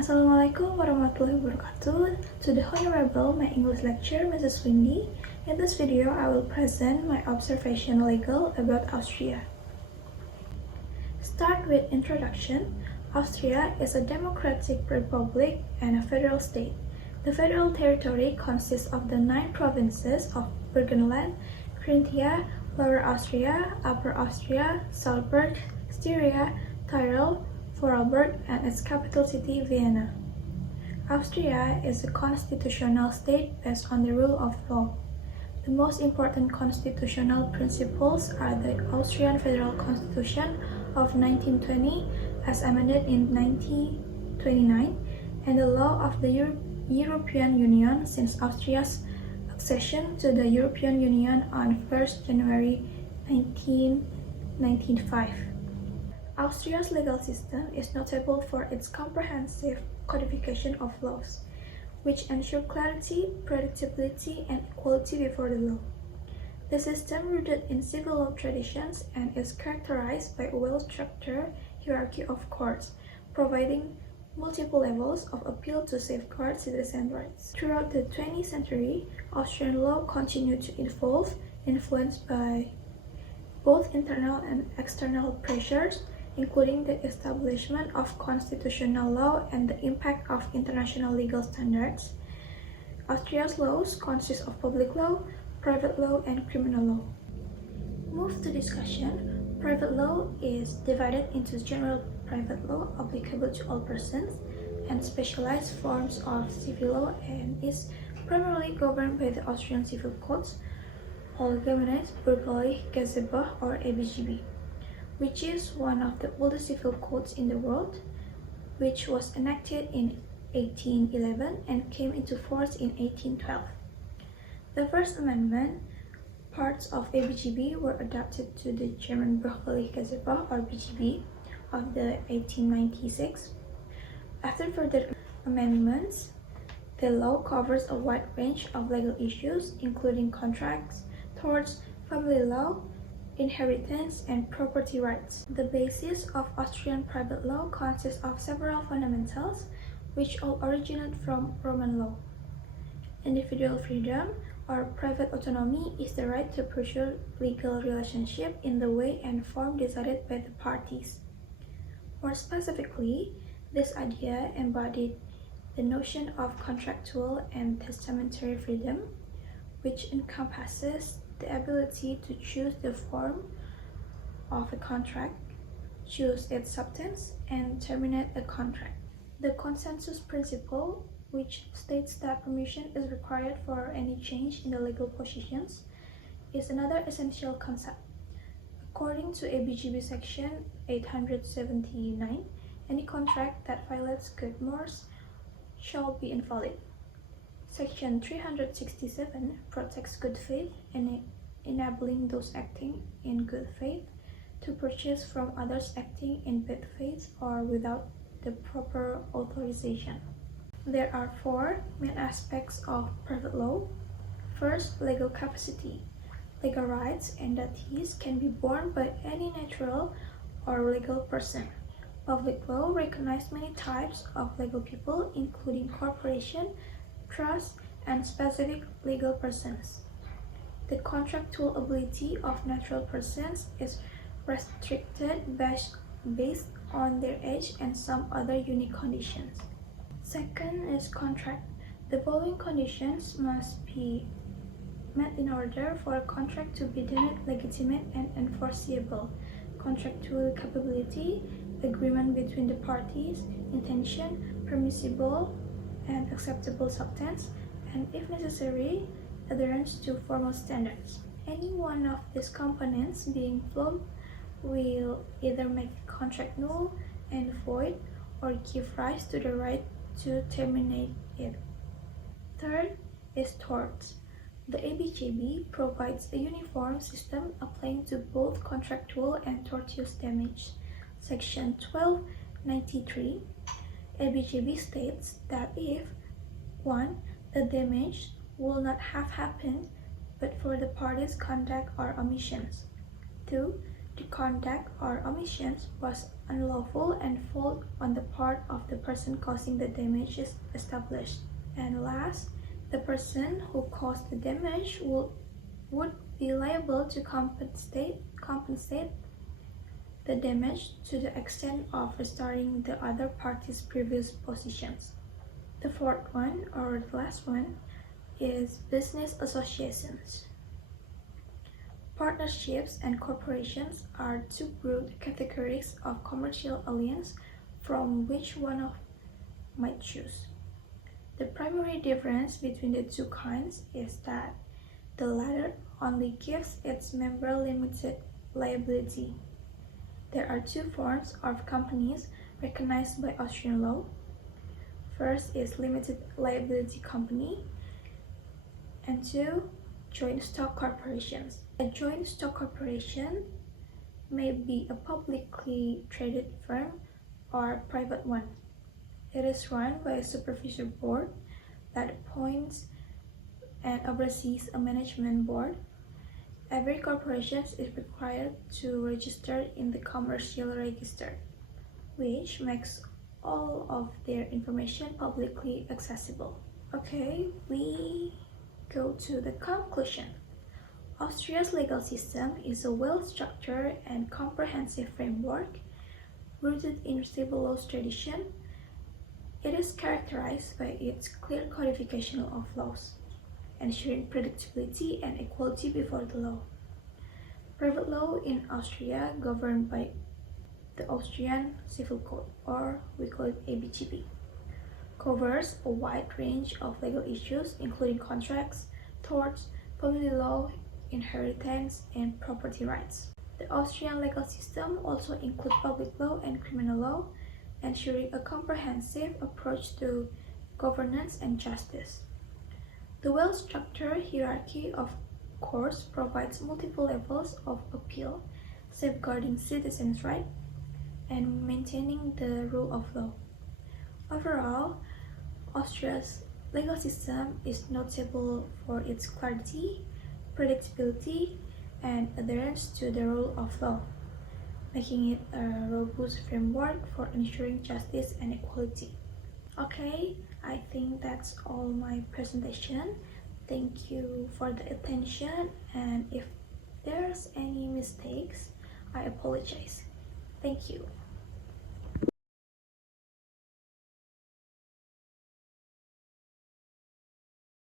Assalamualaikum warahmatullahi wabarakatuh. To the Honorable, my English lecturer, Mrs. Windy. In this video, I will present my observation legal about Austria. Start with introduction. Austria is a democratic republic and a federal state. The federal territory consists of the 9 provinces of Burgenland, Carinthia, Lower Austria, Upper Austria, Salzburg, Styria, Tyrol, Vorarlberg, and its capital city, Vienna. Austria is a constitutional state based on the rule of law. The most important constitutional principles are the Austrian Federal Constitution of 1920 as amended in 1929 and the law of the European Union since Austria's accession to the European Union on 1st January 1995. Austria's legal system is notable for its comprehensive codification of laws, which ensure clarity, predictability, and equality before the law. The system rooted in civil law traditions and is characterized by a well-structured hierarchy of courts, providing multiple levels of appeal to safeguard citizen rights. Throughout the 20th century, Austrian law continued to evolve, influenced by both internal and external pressures, including the establishment of constitutional law and the impact of international legal standards. Austria's laws consist of public law, private law, and criminal law. Move to discussion. Private law is divided into general private law applicable to all persons and specialized forms of civil law and is primarily governed by the Austrian civil codes, Allgemeines Bürgerliches Gesetz or ABGB, which is one of the oldest civil codes in the world, which was enacted in 1811 and came into force in 1812. The First Amendment parts of ABGB were adapted to the German Bürgerliches Gesetz or BGB of the 1896. After further amendments, the law covers a wide range of legal issues, including contracts, torts, family law, inheritance, and property rights. The basis of Austrian private law consists of several fundamentals, which all originate from Roman law. Individual freedom or private autonomy is the right to pursue legal relationship in the way and form decided by the parties. More specifically, this idea embodied the notion of contractual and testamentary freedom, which encompasses the ability to choose the form of a contract, choose its substance, and terminate a contract. The consensus principle, which states that permission is required for any change in the legal positions, is another essential concept. According to ABGB section 879, any contract that violates good mores shall be invalid. Section 367 protects good faith and enabling those acting in good faith to purchase from others acting in bad faith or without the proper authorization. There are 4 main aspects of private law. First, legal capacity. Legal rights and duties can be borne by any natural or legal person. Public law recognizes many types of legal people, including corporation, trust, and specific legal persons. The contractual ability of natural persons is restricted based on their age and some other unique conditions. Second is contract. The following conditions must be met in order for a contract to be deemed legitimate and enforceable: contractual capability, agreement between the parties, intention, permissible and acceptable substance, and if necessary, adherence to formal standards. Any one of these components being flawed will either make the contract null and void or give rise to the right to terminate it. Third is torts. The ABGB provides a uniform system applying to both contractual and tortious damage. Section 1293 ABGB states that if 1. The damage will not have happened but for the parties' conduct or omissions. 2. the conduct or omissions was unlawful and fault on the part of the person causing the damage is established. And last, the person who caused the damage would be liable to compensate the damage to the extent of restoring the other party's previous positions. The fourth one, or the last one, is business associations. Partnerships and corporations are two broad categories of commercial alliance from which one of might choose. The primary difference between the two kinds is that the latter only gives its member limited liability. There are two forms of companies recognized by Austrian law. First is limited liability company, and two, joint stock corporations. A joint stock corporation may be a publicly traded firm or a private one. It is run by a supervisory board that appoints and oversees a management board. Every corporation is required to register in the commercial register, which makes all of their information publicly accessible. Okay, we go to the conclusion. Austria's legal system is a well-structured and comprehensive framework rooted in civil law tradition. It is characterized by its clear codification of laws, ensuring predictability and equality before the law. Private law in Austria, governed by the Austrian Civil Code, or we call it ABCP, covers a wide range of legal issues including contracts, torts, family law, inheritance, and property rights. The Austrian legal system also includes public law and criminal law, ensuring a comprehensive approach to governance and justice. The well-structured hierarchy of courts provides multiple levels of appeal, safeguarding citizens' rights and maintaining the rule of law. Overall, Austria's legal system is notable for its clarity, predictability, and adherence to the rule of law, making it a robust framework for ensuring justice and equality. Okay, I think that's all my presentation. Thank you for the attention, and if there's any mistakes, I apologize. Thank you.